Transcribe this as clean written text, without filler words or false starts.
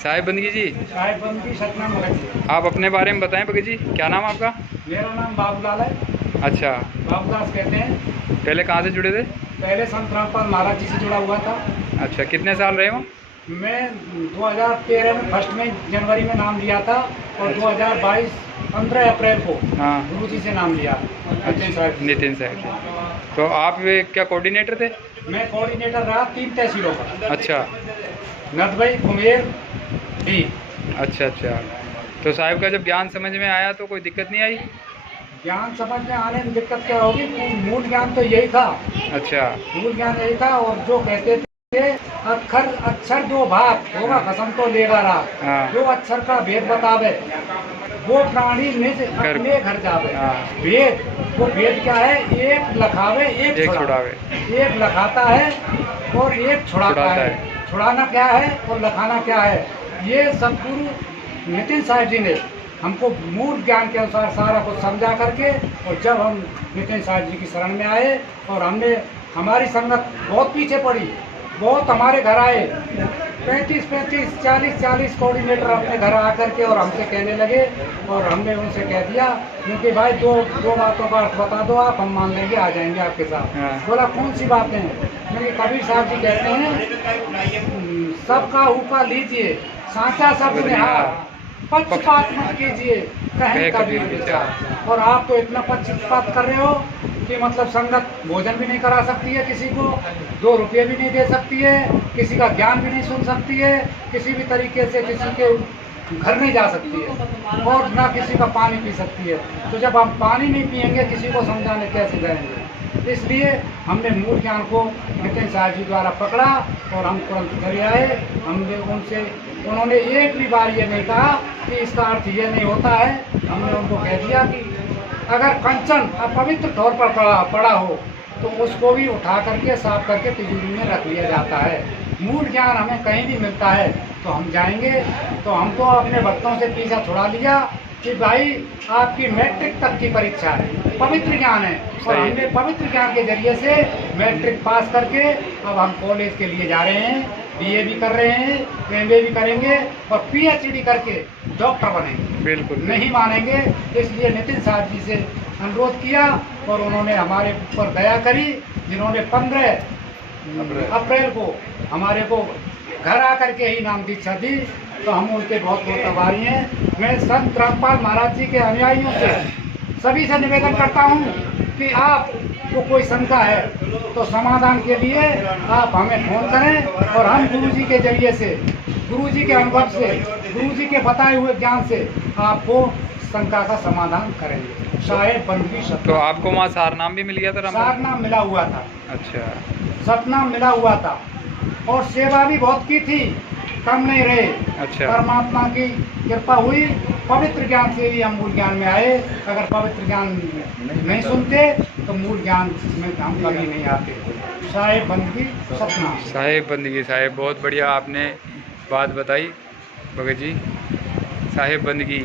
साहिब बंदगी जी, साहिब बंदगी सतनाम भगत जी। आप अपने बारे में बताएं भगत जी, क्या नाम आपका? मेरा नाम बाबूलाल है। अच्छा, बाबूदास कहते हैं। पहले कहाँ से जुड़े थे? पहले संत रामपाल महाराज जी से जुड़ा हुआ था। अच्छा, कितने साल रहे हो? मैं 2013 में फर्स्ट में जनवरी में नाम लिया था और 2022 15 अप्रैल को हाँ, गुरु जी से नाम लिया। नितिन साहब। तो आप क्या कोऑर्डिनेटर थे? मैं कोऑर्डिनेटर रहा 3 तहसीलों का। अच्छा नदबई, कुमेर भी। अच्छा। तो साहिब का जब ज्ञान समझ में आया तो कोई दिक्कत नहीं आई? ज्ञान समझ में आने में दिक्कत क्या होगी? मूल ज्ञान तो यही था। अच्छा, मूल ज्ञान यही था। और जो कहते थे अक्षर दो भाग होगा कसम तो लेगा रात। हाँ। जो अक्षर का भेद बतावे वो प्राणी निज अपने घर जावे। हाँ। भेद, वो भेद क्या है? एक लखावे एक छुड़ावे। एक लखाता है और एक छुड़ाता है। छुड़ाना क्या है और लखाना क्या है? ये सदगुरु नितिन साहिब जी ने हमको मूल ज्ञान के अनुसार सारा कुछ समझा करके, और जब हम नितिन साहिब जी की शरण में आए और हमने, हमारी संगत बहुत पीछे पड़ी, बहुत हमारे घर आए, 35, 40 कोऑर्डिनेटर अपने घर आकर के और हमसे कहने लगे। और हमने उनसे कह दिया, क्योंकि भाई दो बातों का अर्थ बता दो, आप हम मान लेंगे, आ जाएंगे आपके साथ। बोला कौन सी बातें हैं? क्योंकि कबीर साहब जी कहते हैं, सबका ऊपर लीजिए सांचा सब निहार, पक्षपात मत कीजिए कहीं कबीर विचार। और आप तो इतना पक्षपात कर रहे हो कि मतलब संगत भोजन भी नहीं करा सकती है किसी को, 2 रुपये भी नहीं दे सकती है, किसी का ज्ञान भी नहीं सुन सकती है, किसी भी तरीके से किसी के घर नहीं जा सकती है, और ना किसी का पानी पी सकती है। तो जब हम पानी नहीं पियेंगे किसी को समझाने कैसे जाएंगे? इसलिए हमने मूल ज्ञान को नितिन साहब जी द्वारा पकड़ा और हम तुरंत चले आए। हमने उनसे, उन्होंने एक भी बार ये नहीं कहा कि इसका अर्थ ये नहीं होता है। हमने उनको कह दिया कि अगर कंचन अपवित्र तौर पर पड़ा हो तो उसको भी उठा करके साफ करके तिजोरी में रख लिया जाता है। मूल ज्ञान हमें कहीं भी मिलता है तो हम जाएंगे। तो हम तो अपने भक्तों से पीछा छुड़ा लिया कि भाई आपकी मैट्रिक तक की परीक्षा है, पवित्र ज्ञान है, और हमने पवित्र ज्ञान के जरिए से मैट्रिक पास करके अब हम कॉलेज के लिए जा रहे हैं, बीए भी कर रहे हैं, एमए भी करेंगे और पीएचडी करके डॉक्टर बनेंगे। बिल्कुल नहीं मानेंगे। इसलिए नितिन साहब जी से अनुरोध किया और उन्होंने हमारे ऊपर दया करी, जिन्होंने 15 अप्रैल को हमारे को घर आकर के ही नाम दीक्षा दी। तो हम उनके बहुत बहुत आभारी हैं। मैं संत रामपाल महाराज जी के अनुयायियों से सभी से निवेदन करता हूं कि आपको कोई शंका है तो समाधान के लिए आप हमें फोन करें और हम गुरु जी के जरिए से, गुरु जी के अनुभव से, गुरु जी के बताए हुए ज्ञान से आपको शंका का समाधान करेंगे। साहिब बंदगी सतनाम। तो आपको वहाँ सारनाम भी मिल गया था? सारनाम मिला हुआ था। अच्छा, सतनाम मिला हुआ था और सेवा भी बहुत की थी, कम नहीं रहे। अच्छा, परमात्मा की कृपा हुई। पवित्र ज्ञान से ही हम मूल ज्ञान में आए। अगर पवित्र ज्ञान नहीं सुनते तो मूल ज्ञान में हम कभी नहीं आते। साहिब बंदगी सतनाम। साहिब बंदगी। साहिब बहुत बढ़िया आपने बात बताई भगत जी। साहिब बंदगी